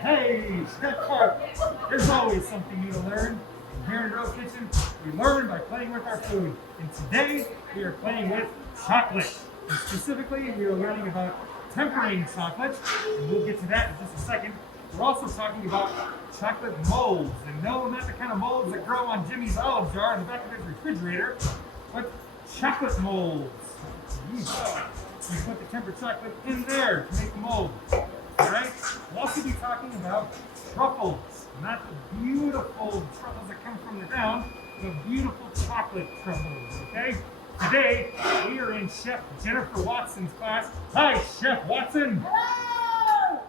Hey, Chef Kark. There's always something new to learn. Here in Rose Kitchen, we learn by playing with our food. And today, we are playing with chocolate. And specifically, we are learning about tempering chocolate. And we'll get to that in just a second. We're also talking about chocolate molds. And no, not the kind of molds that grow on Jimi's olive jar in the back of his refrigerator, but chocolate molds. You put the tempered chocolate in there to make the mold. Alright? We'll also be talking about truffles. Not the beautiful truffles that come from the ground, but beautiful chocolate truffles, okay? Today, we are in Chef Jennifer Watson's class. Hi, Chef Watson! Hello!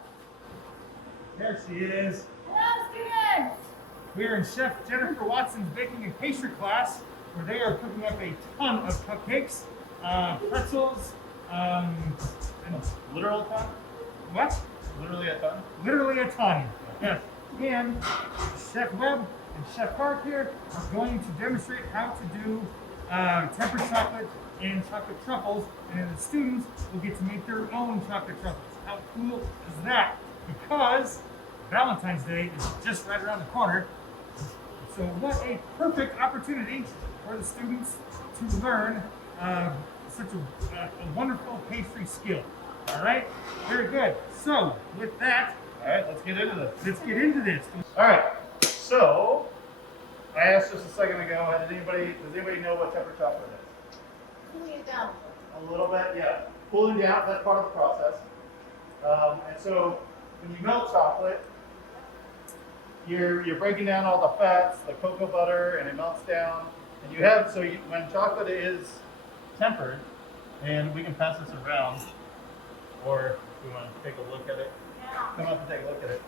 There she is. Hello, students! We are in Chef Jennifer Watson's Baking and Pastry class, where they are cooking up a ton of cupcakes, pretzels, and Literal ton? what? Literally a ton? Literally a ton. Yes. And Chef Webb and Chef Kark here are going to demonstrate how to do tempered chocolate and chocolate truffles, and then the students will get to make their own chocolate truffles. How cool is that? Because Valentine's Day is just right around the corner. So what a perfect opportunity for the students to learn such a wonderful pastry skill. All right, very good. So with that, All right, let's get into this. let's get into this. All right, so I asked just a second ago, does anybody know what tempered chocolate is? Cooling it down. A little bit, yeah. Cooling down, that's part of the process. And so when you melt chocolate, you're breaking down all the fats, the cocoa butter, and it melts down. And when chocolate is tempered, and we can pass this around, or if we want to take a look at it, Yeah. come up and take a look at it.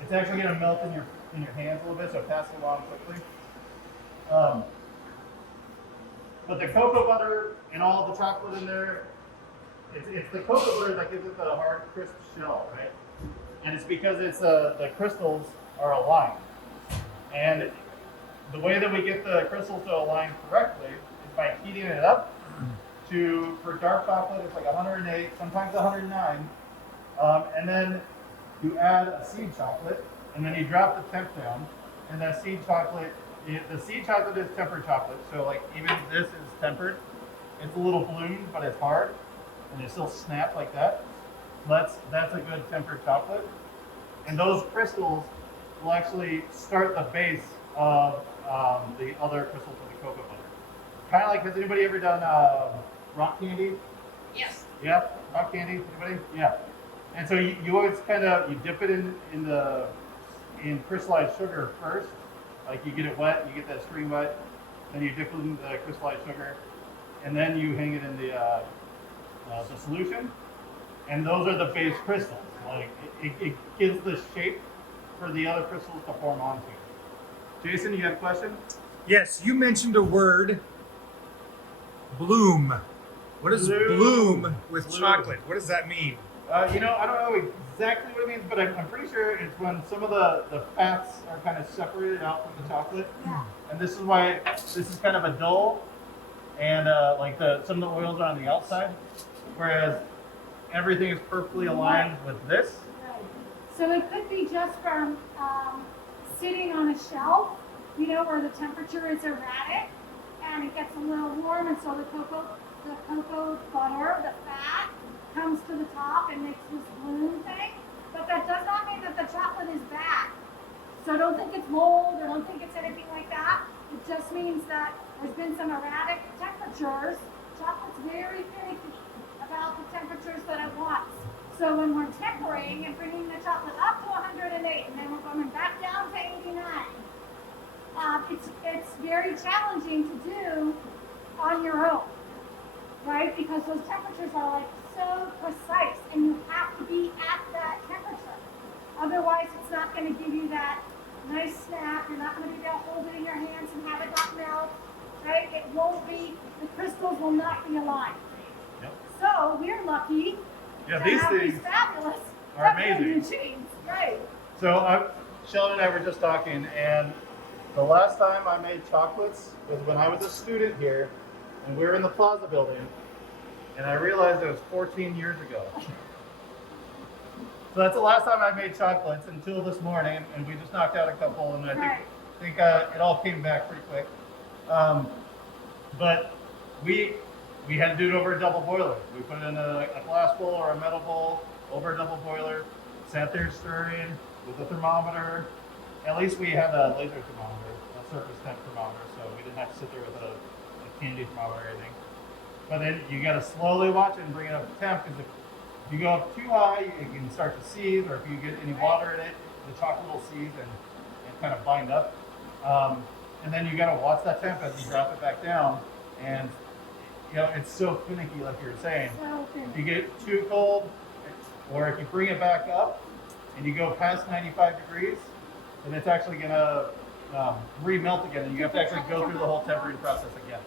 It's actually going to melt in your hands a little bit, so pass it along quickly. But the cocoa butter and all the chocolate in there, it's the cocoa butter that gives it the hard, crisp shell, right? And it's because the crystals are aligned. And the way that we get the crystals to align correctly is by heating it up for dark chocolate, it's like 108, sometimes 109. And then you add a seed chocolate, and then you drop the temp down, and that seed chocolate, the seed chocolate is tempered chocolate, so like even this is tempered. It's a little bloomed, but it's hard, and it still snaps like that. So that's a good tempered chocolate. And those crystals will actually start the base of the other crystals of the cocoa butter. Kind of like, has anybody ever done rock candy? Yes. Yeah, rock candy. Anybody? Yeah. And so you always you dip it in crystallized sugar first. Like you get it wet, you get that stream wet, then you dip it in the crystallized sugar, and then you hang it in the solution. And those are the base crystals. Like it gives the shape for the other crystals to form onto. Jason, you have a question? Yes, you mentioned a word, bloom. What is bloom with chocolate? What does that mean? I don't know exactly what it means, but I'm pretty sure it's when some of the fats are kind of separated out from the chocolate. Yeah. And this is why this is kind of a dull, and some of the oils are on the outside, whereas everything is perfectly aligned with this. Right. So it could be just from sitting on a shelf, where the temperature is erratic, and it gets a little warm, and so the cocoa butter, the fat, comes to the top and makes this bloom thing. But that does not mean that the chocolate is bad. So don't think it's mold or don't think it's anything like that. It just means that there's been some erratic temperatures. Chocolate's very finicky about the temperatures that it wants. So when we're tempering and bringing the chocolate up to 108 and then we're coming back down to 89, it's very challenging to do on your own, right? Because those temperatures are like so precise, and you have to be at that temperature. Otherwise, it's not going to give you that nice snap. You're not going to be able to hold it in your hands and have it not melt, right? It won't be, the crystals will not be aligned. Yep. So we're lucky Yeah, to these have things these fabulous are tempering amazing. machines, right? So Shellie and I were just talking, and the last time I made chocolates was when I was a student here, and we were in the Plaza building, and I realized it was 14 years ago. So that's the last time I made chocolates until this morning, and we just knocked out a couple, and I Right. think it all came back pretty quick. But we had to do it over a double boiler. We put it in a glass bowl or a metal bowl over a double boiler, sat there stirring with a thermometer. At least we had a laser thermometer, a surface temp thermometer, so we didn't have to sit there with a candy thermometer or anything. But then you got to slowly watch it and bring it up to temp, because if you go up too high, it can start to seethe, or if you get any water in it, the chocolate will seethe and kind of bind up. And then you got to watch that temp as you drop it back down. And you know, it's so finicky, like you were saying. So If you get it too cold, or if you bring it back up and you go past 95 degrees, then it's actually going to remelt again, and you have to actually go through the whole tempering process again.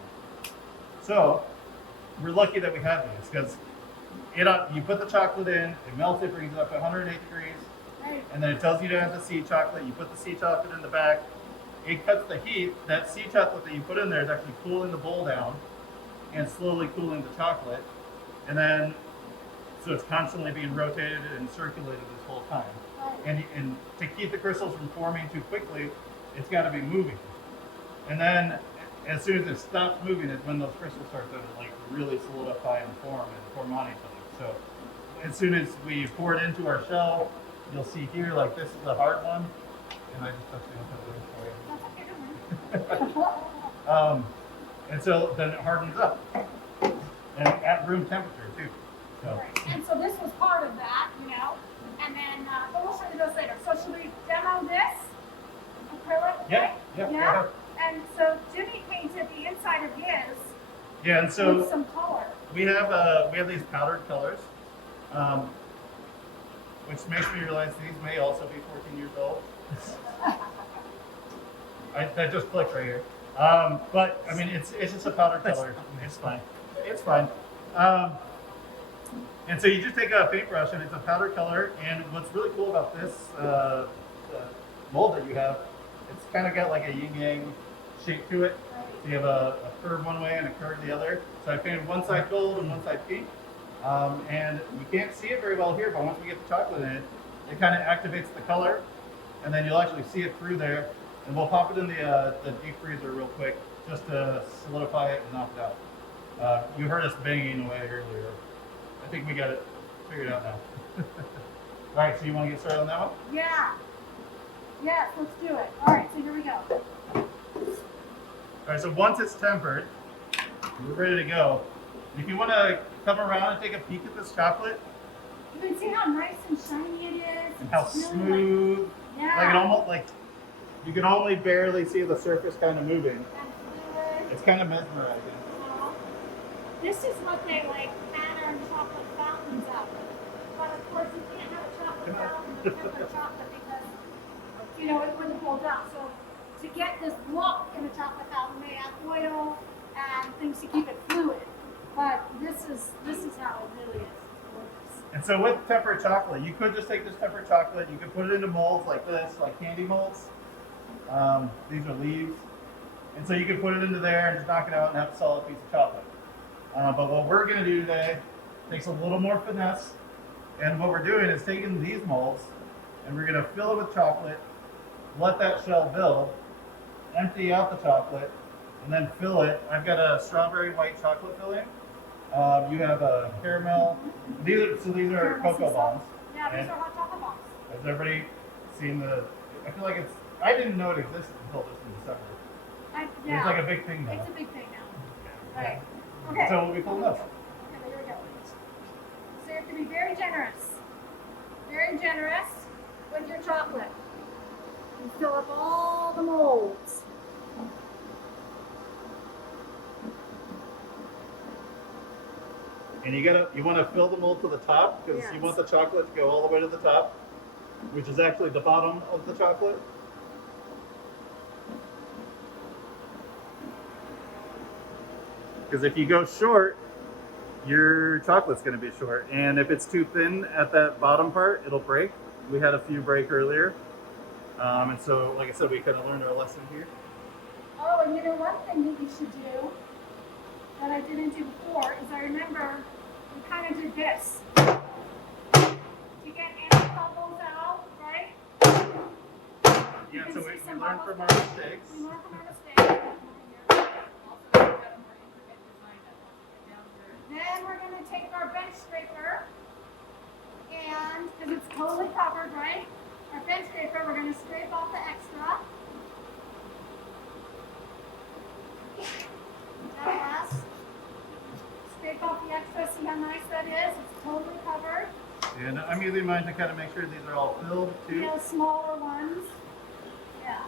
So we're lucky that we have these, because you put the chocolate in, it melts, it brings it up to 108 degrees, Right. and then it tells you to add the sea chocolate. You put the sea chocolate in the back, it cuts the heat. That sea chocolate that you put in there is actually cooling the bowl down and slowly cooling the chocolate, and then so it's constantly being rotated and circulated this whole time. Right. And to keep the crystals from forming too quickly, it's got to be moving. And then as soon as it stops moving is when those crystals start to like really solidify and form on each other. So as soon as we pour it into our shell, you'll see here, like this is the hard one, and I just touched it for you. And so then it hardens up, and at room temperature too. So. Right. And so this was part of that, you know, and then, but we'll show you those later. So should we demo this acrylic? Yeah, right? yeah, Yeah. yeah. And so Jimmy painted the inside of his Yeah, and with so some color. we have these powdered colors, which makes me realize these may also be 14 years old. That just clicked right here. But I mean, it's just a powder color. It's fine. It's fine. And so you just take a paintbrush, and it's a powder color. And what's really cool about this mold that you have, it's kind of got like a yin yang shape to it. So you have a curve one way and a curve the other. So I painted one side gold and one side pink. And you can't see it very well here, but once we get the chocolate in it, it kind of activates the color, and then you'll actually see it through there. And we'll pop it in the deep freezer real quick, just to solidify it and knock it out. You heard us banging away earlier. I think we got it figured out now. All right, so you want to get started on that one? Yeah. Yes, let's do it. All right, so here we go. All right, so once it's tempered, we're ready to go. If you want to come around and take a peek at this chocolate, You can see how nice and shiny it is. and how It's really smooth, like, yeah. like it almost like you can only barely see the surface kind of moving. And fluid. It's kind of mesmerizing. This is what they like pattern chocolate fountains up. But of course you can't have a chocolate fountain with tempered chocolate because you know it wouldn't hold up. So to get this look in a chocolate fountain they add oil and things to keep it fluid. But this is how it really is. It's gorgeous. And so with tempered chocolate, you could just take this tempered chocolate, you could put it into molds like this, like candy molds. These are leaves. And so you could put it into there and just knock it out and have a solid piece of chocolate. But what we're going to do today takes a little more finesse. And what we're doing is taking these molds and we're going to fill it with chocolate, let that shell build, empty out the chocolate, and then fill it. I've got a strawberry white chocolate filling. You have a caramel. These are Caramel cocoa sea bombs. salt. Yeah, these And are hot chocolate bombs. has everybody seen the? I feel like it's. I didn't know it existed until this in December. Yeah. It's like a big thing now. It's a big thing now. Right. Yeah. Okay. So we'll be pulling up. Okay, here we go. So you have to be very generous. Very generous with your chocolate. You fill up all the molds. And you want to fill the mold to the top because you Yes. want the chocolate to go all the way to the top, which is actually the bottom of the chocolate. Because if you go short, your chocolate's going to be short. And if it's too thin at that bottom part, it'll break. We had a few break earlier. And so, like I said, we kind of learned our lesson here. Oh, and you know one thing that you should do that I didn't do before is I remember we kind of did this. To get any bubbles out, right? Yeah, so we some learn bubbles from our out. mistakes. We learn from our mistakes. Then we're going to take our bench scraper and, because it's totally covered, right? Our bench scraper, we're going to scrape off the extra. Yes. Scrape off the extra, see how nice that is? It's totally covered. And I'm using mine to kind of make sure these are all filled too. The smaller ones. Yeah.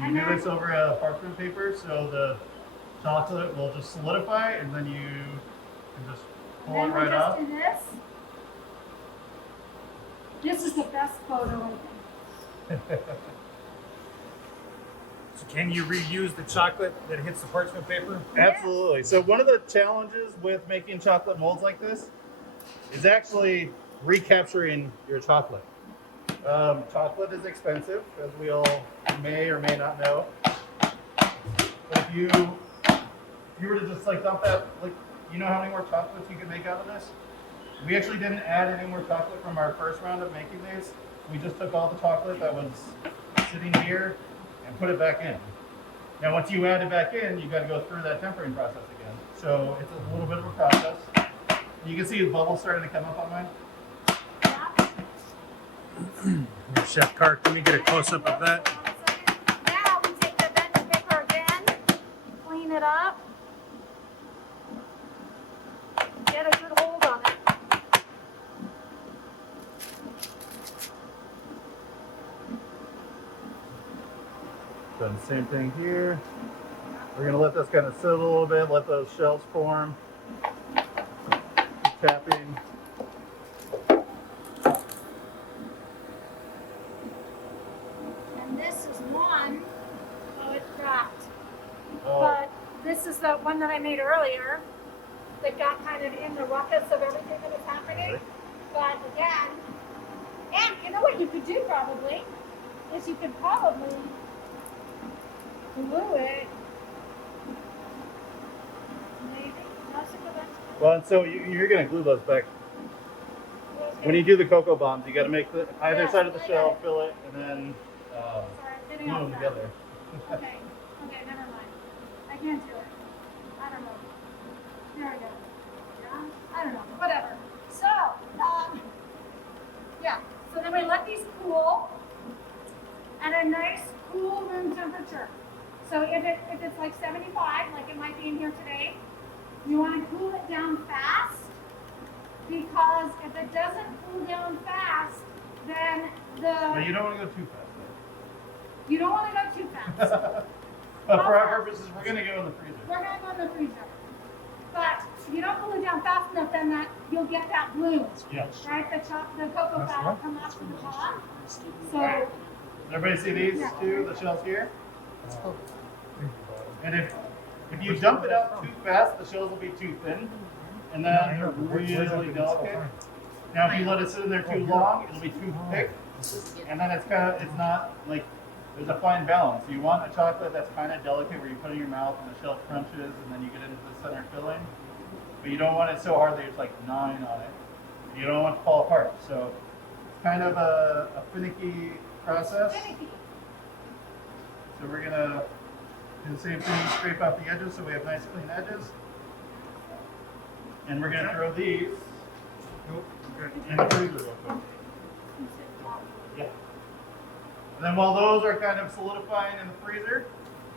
And you do this over a parchment paper so the chocolate will just solidify and then you can just pull it right off. Do this. This is the best photo, I think. So can you reuse the chocolate that hits the parchment paper? Absolutely. So one of the challenges with making chocolate molds like this is actually recapturing your chocolate. Chocolate is expensive, as we all may or may not know. But if you were to just like dump that, like, you know how many more chocolates you could make out of this? We actually didn't add any more chocolate from our first round of making these. We just took all the chocolate that was sitting here and put it back in. Now, once you add it back in, you've got to go through that tempering process again. So it's a little bit of a process. You can see the bubbles starting to come up on mine. Chef Kark, let me get a close-up of that. Now we take the bench paper again, clean it up, get a good hold on it. Done the same thing here. We're gonna let this kind of sit a little bit, let those shells form. Keep tapping. And this is one, oh, it dropped. Oh, But this is the one that I made earlier that got kind of in the ruckus of everything that was happening. Right. But again, and you know what you could do probably is you could probably glue it. Maybe. Not so good. well, and so you're gonna glue those back. When you do the cocoa bombs, you got to make the either Yeah, side of the I shell, got it. fill it, and then Sorry, I'm getting glue off them track. together. Okay, never mind. I can't do it. I don't know. There we go. Yeah, I don't know. Whatever. So, yeah. So then we let these cool at a nice cool room temperature. So if it's like 75, like it might be in here today, you want to cool it down fast, because if it doesn't cool down fast, then But you don't want to go too fast. you don't want to go too fast. But for our purposes, we're gonna go in the freezer. We're gonna go in the freezer. But if you don't cool it down fast enough, then you'll get that bloom, Yeah. right? The cocoa That's fat will right. come off to the top. So Does everybody see these too? The shells here. And if you dump it out too fast, the shells will be too thin, and then they're really delicate. Now, if you let it sit in there too long, it'll be too thick, and then it's not like there's a fine balance. You want a chocolate that's kind of delicate, where you put it in your mouth and the shell crunches, and then you get into the center filling. But you don't want it so hard that it's like gnawing on it. You don't want it to fall apart. So it's kind of a finicky process. finicky. So we're gonna do the same thing, scrape off the edges so we have nice clean edges. And we're gonna throw these in the freezer real quick. Yeah. And then while those are kind of solidifying in the freezer,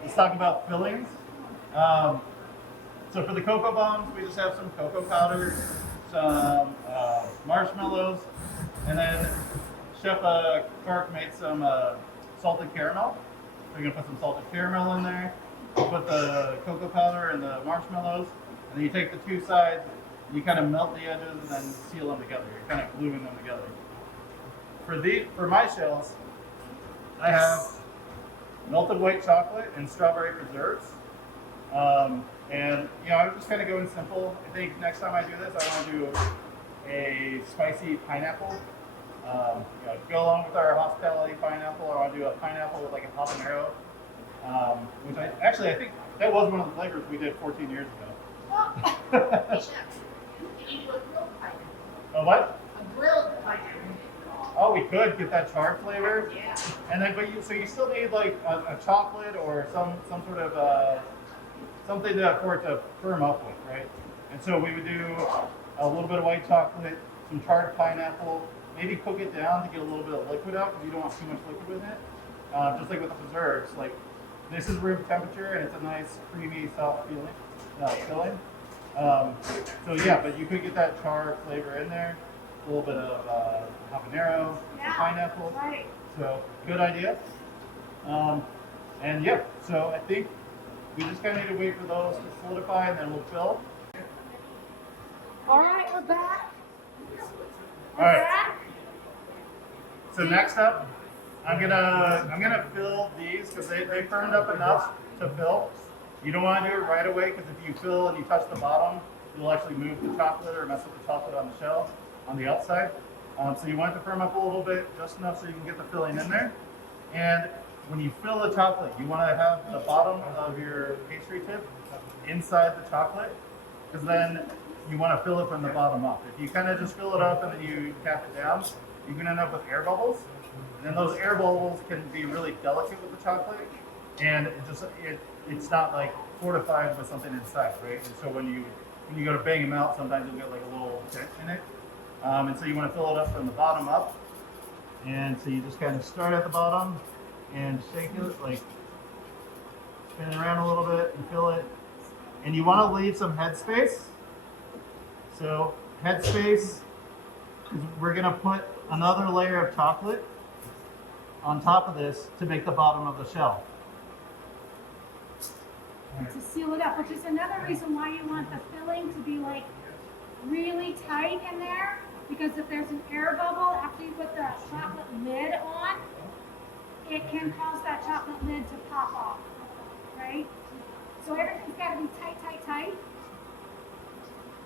let's talk about fillings. So for the cocoa bombs, we just have some cocoa powder, some marshmallows, and then Chef Kark made some salted caramel. We're gonna put some salted caramel in there. We'll put the cocoa powder and the marshmallows, and then you take the two sides, and you kind of melt the edges and then seal them together. You're kind of gluing them together. For my shells, I have melted white chocolate and strawberry preserves. And you know, I'm just kind of going simple. I think next time I do this, I want to do a spicy pineapple. You know, to go along with our hospitality pineapple, I want to do a pineapple with like a habanero, which I think that was one of the flavors we did 14 years ago. Can you do a grilled pineapple? Oh, what? A grilled pineapple. Oh, we could get that char flavor. Yeah. And then, so you still need like a chocolate or some sort of something for it to firm up with, right? And so we would do a little bit of white chocolate, some charred pineapple, maybe cook it down to get a little bit of liquid out because you don't want too much liquid with it. Just like with the preserves, like this is room temperature and it's a nice creamy, soft filling. So yeah, but you could get that char flavor in there, a little bit of habanero, Yeah, pineapple. right. So good idea. And yeah, so I think we just kind of need to wait for those to solidify and then we'll fill. All right, we're back. All right. So next up, I'm gonna fill these because they firmed up enough to fill. You don't want to do it right away because if you fill and you touch the bottom, you'll actually move the chocolate or mess with the chocolate on the shell on the outside. So you want it to firm up a little bit, just enough so you can get the filling in there. And when you fill the chocolate, you want to have the bottom of your pastry tip inside the chocolate because then you want to fill it from the bottom up. If you kind of just fill it up and then you tap it down, you can end up with air bubbles. And then those air bubbles can be really delicate with the chocolate, and it's not like fortified with something inside, right? And so when you go to bang them out, sometimes you'll get like a little dent in it. And so you want to fill it up from the bottom up. And so you just kind of start at the bottom and shake it, like spin it around a little bit and fill it. And you want to leave some head space. So head space, because we're going to put another layer of chocolate on top of this to make the bottom of the shell. To seal it up, which is another reason why you want the filling to be like really tight in there, because if there's an air bubble after you put the chocolate lid on, it can cause that chocolate lid to pop off, right? So everything's got to be tight, tight, tight.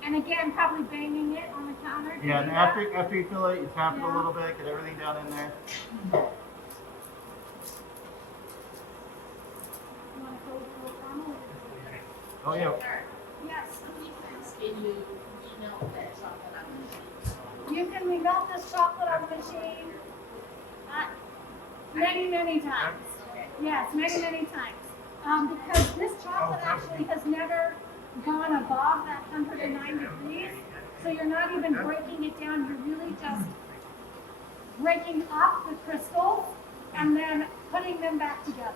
And again, probably banging it on the counter. Yeah, and after you fill it, you tap it a little bit, get everything down in there. You want to go with a little caramel? Oh yeah. Yes. How many times can you melt that chocolate on the machine? You can remelt this chocolate on the machine many, many times. Yes, many, many times. Because this chocolate actually has never gone above that 109 degrees. So you're not even breaking it down. You're really just breaking up the crystals and then putting them back together,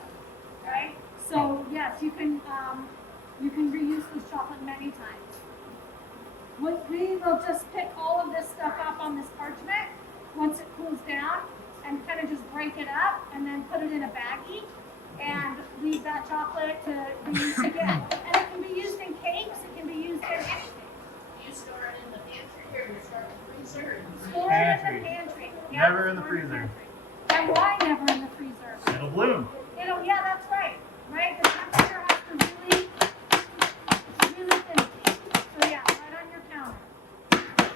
right? So yes, you can reuse this chocolate many times. We will just pick all of this stuff up on this parchment once it cools down and kind of just break it up and then put it in a baggie and leave that chocolate to be used again. And it can be used in cakes, it can be used in anything. You store it in the pantry or you store it in the freezer? Store it in the pantry. Yeah, Never in the store it freezer. pantry. And why never in the freezer? It'll bloom. Yeah, that's right. Right? The temperature has to really finish. So yeah, right on your counter.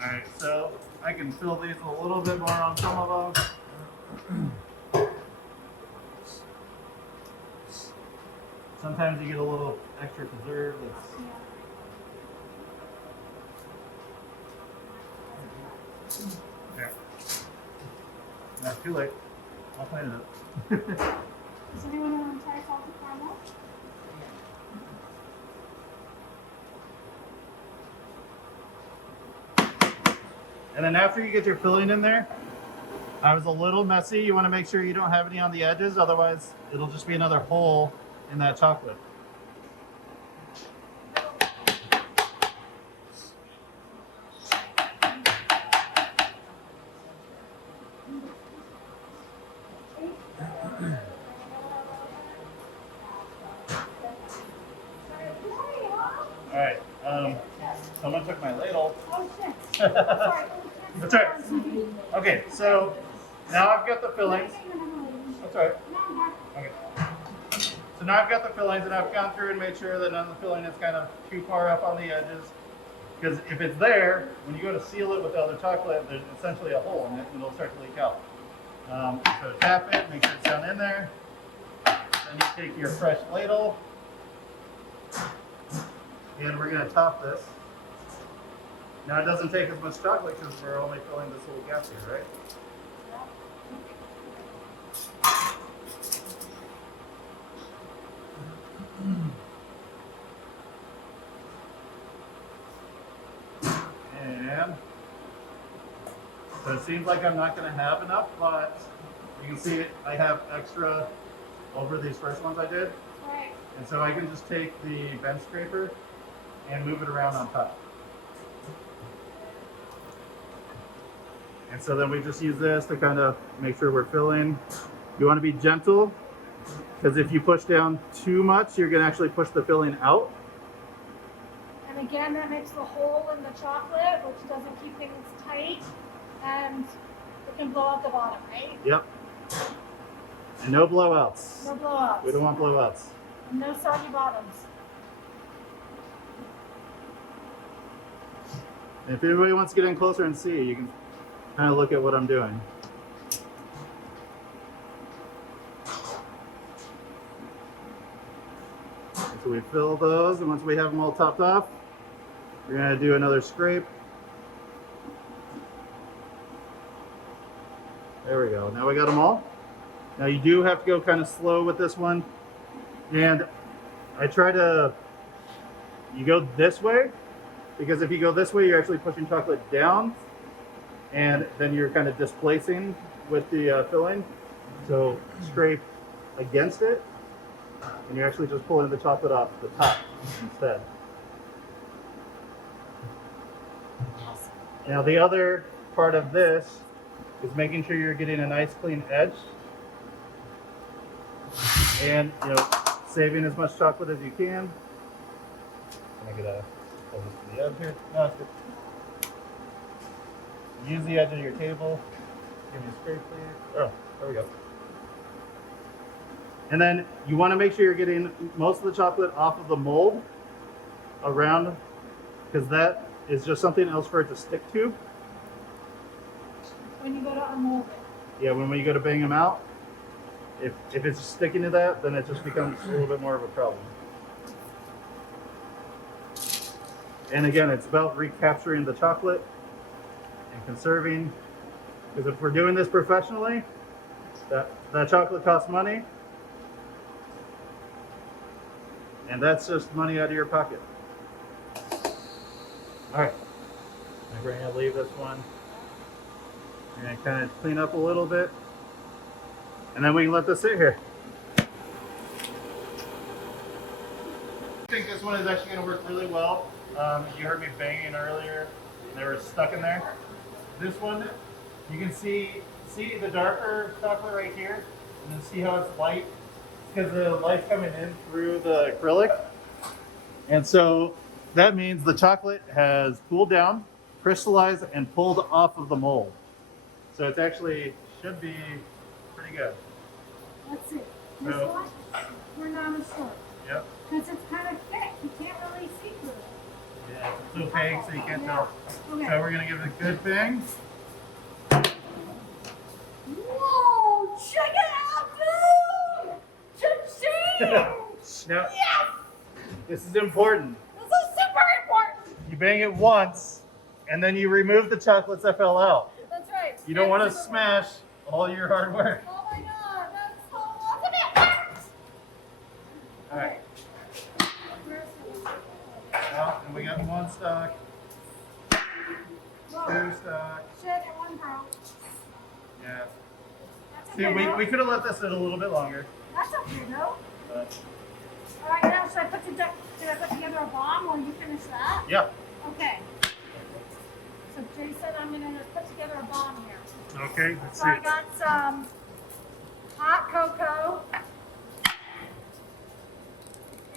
Alright, so I can fill these a little bit more on some of them. Sometimes you get a little extra preserve that's Yeah. not too late. I'll clean it up. Does anyone want to try salted caramel? And then after you get your filling in there, I was a little messy. You want to make sure you don't have any on the edges, otherwise it'll just be another hole in that chocolate. Alright, someone took my ladle. Oh shit. Sorry. That's right. Okay, so now I've got the fillings. That's right. Okay. So now I've got the fillings and I've gone through and made sure that none of the filling is kind of too far up on the edges. Because if it's there, when you go to seal it with the other chocolate, there's essentially a hole in it and it'll start to leak out. So tap it, make sure it's down in there. Then you take your fresh ladle and we're going to top this. Now it doesn't take as much chocolate because we're only filling this little gap here, right? And so it seems like I'm not going to have enough, but you can see I have extra over these first ones I did. Right. And so I can just take the bench scraper and move it around on top. And so then we just use this to kind of make sure we're filling. You want to be gentle, because if you push down too much, you're going to actually push the filling out. And again, that makes the hole in the chocolate, which doesn't keep things tight, and it can blow out the bottom, right? Yep. And no blowouts. No blowouts. We don't want blowouts. And no soggy bottoms. And if anybody wants to get in closer and see, you can kind of look at what I'm doing. So we fill those, and once we have them all topped off, we're going to do another scrape. There we go. Now we got them all. Now you do have to go kind of slow with this one. And I try to, you go this way, because if you go this way, you're actually pushing chocolate down, and then you're kind of displacing with the filling. So scrape against it, and you're actually just pulling the chocolate off the top instead. Now the other part of this is making sure you're getting a nice clean edge, and saving as much chocolate as you can. Can I get a hold this to the edge here? No, it's good. Use the edge of your table. Give me a scrape, please. Oh, there we go. And then you want to make sure you're getting most of the chocolate off of the mold around, because that is just something else for it to stick to. When you go to unmold it. Yeah, when you go to bang them out, if it's sticking to that, then it just becomes a little bit more of a problem. And again, it's about recapturing the chocolate and conserving, because if we're doing this professionally, that chocolate costs money, and that's just money out of your pocket. All right, we're going to leave this one. We're going to kind of clean up a little bit, and then we can let this sit here. I think this one is actually going to work really well. You heard me banging earlier, and they were stuck in there. This one, you can see the darker chocolate right here, and then see how it's light? Because the light's coming in through the acrylic. And so that means the chocolate has cooled down, crystallized, and pulled off of the mold. So it actually should be pretty good. Let's see. This So- one, we're not as sure. Yep. Because it's kind of thick. You can't really see through it. Yeah, it's opaque, so you can't tell. Okay. So we're gonna give it a good bang. Whoa! Check it out, dude! Cha-ching! Now, Yes! this is important. This is super important! You bang it once, and then you remove the chocolates that fell out. That's right. You don't want to Super smash all your hard work. Oh my god, that's so awesome! All right. Well, and we got one stock, Whoa. two stock. Shit, and one broke. Yeah. That's See, okay, though. we could have let this sit a little bit longer. That's okay, though. But Alright, now should I put together a bomb while you finish that? yeah. Okay. So Jason, I'm gonna put together a bomb here. Okay. Let's So see. I got some hot cocoa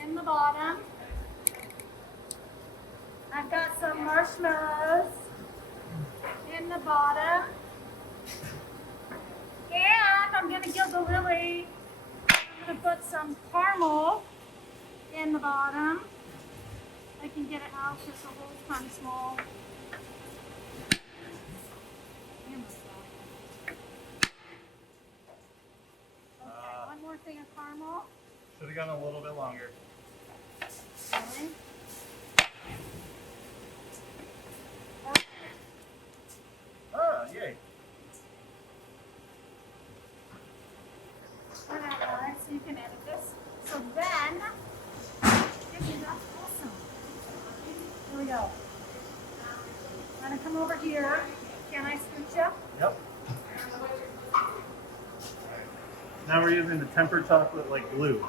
in the bottom. I've got some marshmallows in the bottom. And I'm gonna give the lily. I'm gonna put some caramel in the bottom. I can get it out because the hole's kind of small. Okay, one more thing of caramel. Should have gone a little bit longer. Okay. can edit this. So then, Jimmy, that's awesome. Here we go. I'm gonna come over here. Can I scoot you? Yep. Now we're using the tempered chocolate like glue.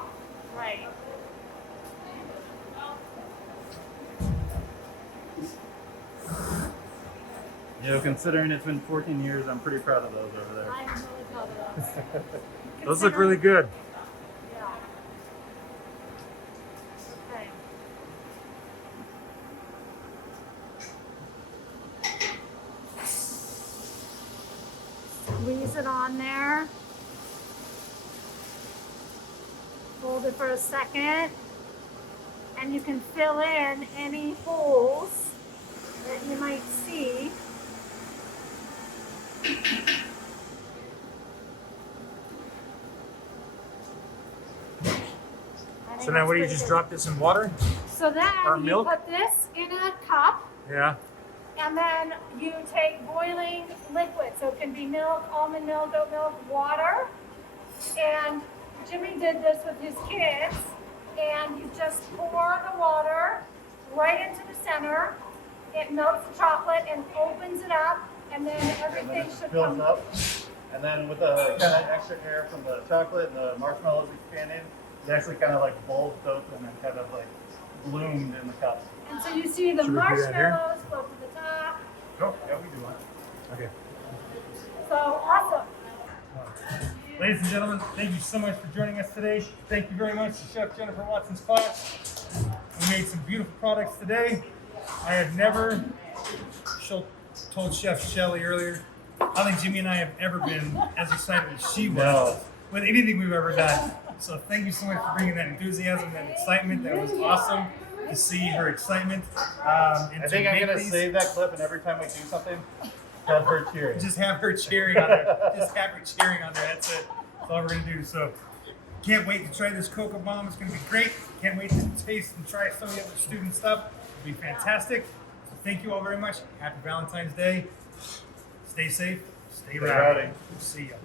Right. You know, considering it's been 14 years, I'm pretty proud of those over there. I'm really proud of those. Those look really good. Yeah. Okay. Squeeze it on there. Hold it for a second. And you can fill in any holes that you might see. So now what do you just drop this in water? So then Or you milk? put this in a cup, Yeah. and then you take boiling liquid. So it can be milk, almond milk, oat milk, water. And Jimmy did this with his kids. And you just pour the water right into the center. It melts the chocolate and opens it up, and then And then everything it should fills come up. And then with the kind of extra air from the chocolate and the marshmallows we can in, it actually kind of like bulged open and kind of like bloomed in the cup. And so you see the Should we do that here? marshmallows go to the top. Oh, yeah, we do want. Okay. So awesome. Ladies and gentlemen, thank you so much for joining us today. Thank you very much to Chef Jennifer Watson's class. We made some beautiful products today. I had never told Chef Shellie earlier, I think Jimmy and I have ever been as excited as she was No. with anything we've ever done. So thank you so much for bringing that enthusiasm, that excitement. That was awesome to see her excitement. And I think I'm make gonna these. save that clip, and every time we do something, have her cheering. Just have her cheering on there. Just have her cheering on there. That's it. That's all we're gonna do. So can't wait to try this Cocoa Bomb. It's gonna be great. Can't wait to taste and try some of the other student stuff. It'll be fantastic. So thank you all very much. Happy Valentine's Day. Stay safe. Stay rowdy. rowdy. See ya.